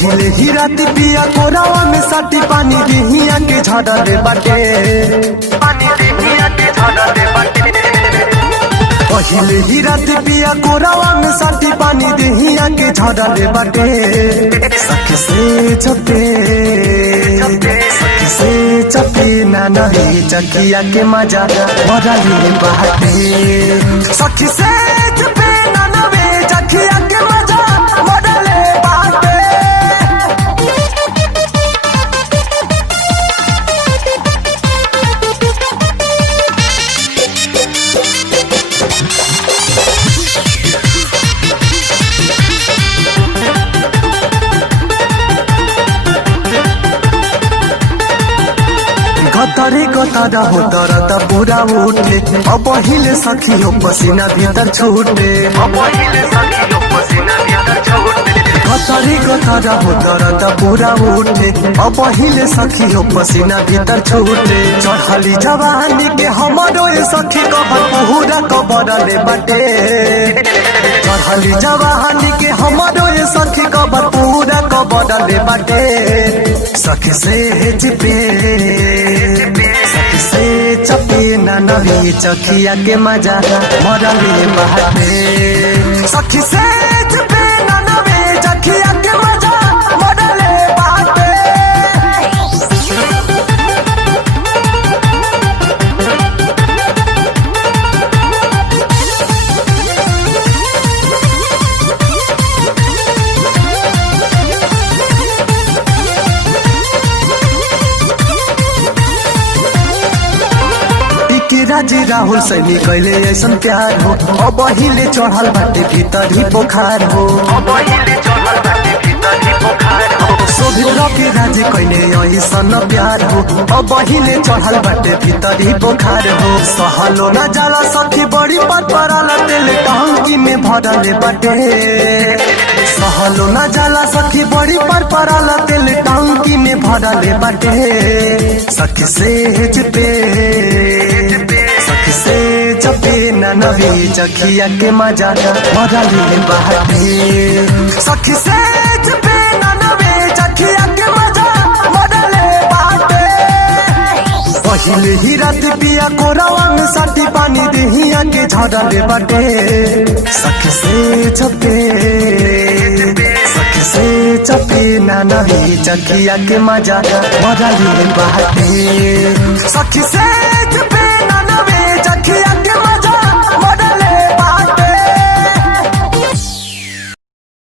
पहिले ही राती पिया कोरावा में साटी पानी दिहिया के झाड़ा दे बाटे पहिले ही राती पिया कोरावा में साटी पानी दिहिया के झाड़ा दे बाटे सखी से चपे ना नहीं चकिया के मजा बड़ा ले बाटे सखी से चपे ना नहीं चकिया के मजा बड़ा ले बाटे। गतरे गतारा हो दरद पूरा उठे अब हिले सखी हो पसीना भीतर छूटे गतरे गतारा हो दरद पूरा उठे अब हिले सखी हो पसीना भीतर छूटे चढ़ली जवानी के हमारो ये सखी कबर पूरा कबर ले बाटे चढ़ली जवानी के हमारो ये सखी कबर पूरा कबर ले बाटे सखी से चपे ना नवी चखिया के मजा मरले बाटे सखी से चपे ना नवी चखिया के मजा मरले बाटे। राजी राहुल सैनी कैले ऐसन प्यार हो अब हिले चढ़ल बाटे भीतर ही बोखार हो सोभिल के राजी कैले ऐसन प्यार हो अब हिले चढ़ल बाटे भीतर ही बोखार हो सहलो न जाला सखी बड़ी पत पराला तेल टंकी में भरले बाटे सहलो न जाला सखी बड़ी पर पराला तेल टंकी में भरले बाटे सखी से चपे ना नवी चखिया के मजा मरले बाटे सखी से चपे ना नवी चखिया के मजा मरले बाटे पहिले ही रात पिया कोरावा में साटी पानी दिहिया के झाड़ा ले बाटे सखी से चपे ना नवी चखिया के मजा मरले बाटे सखी से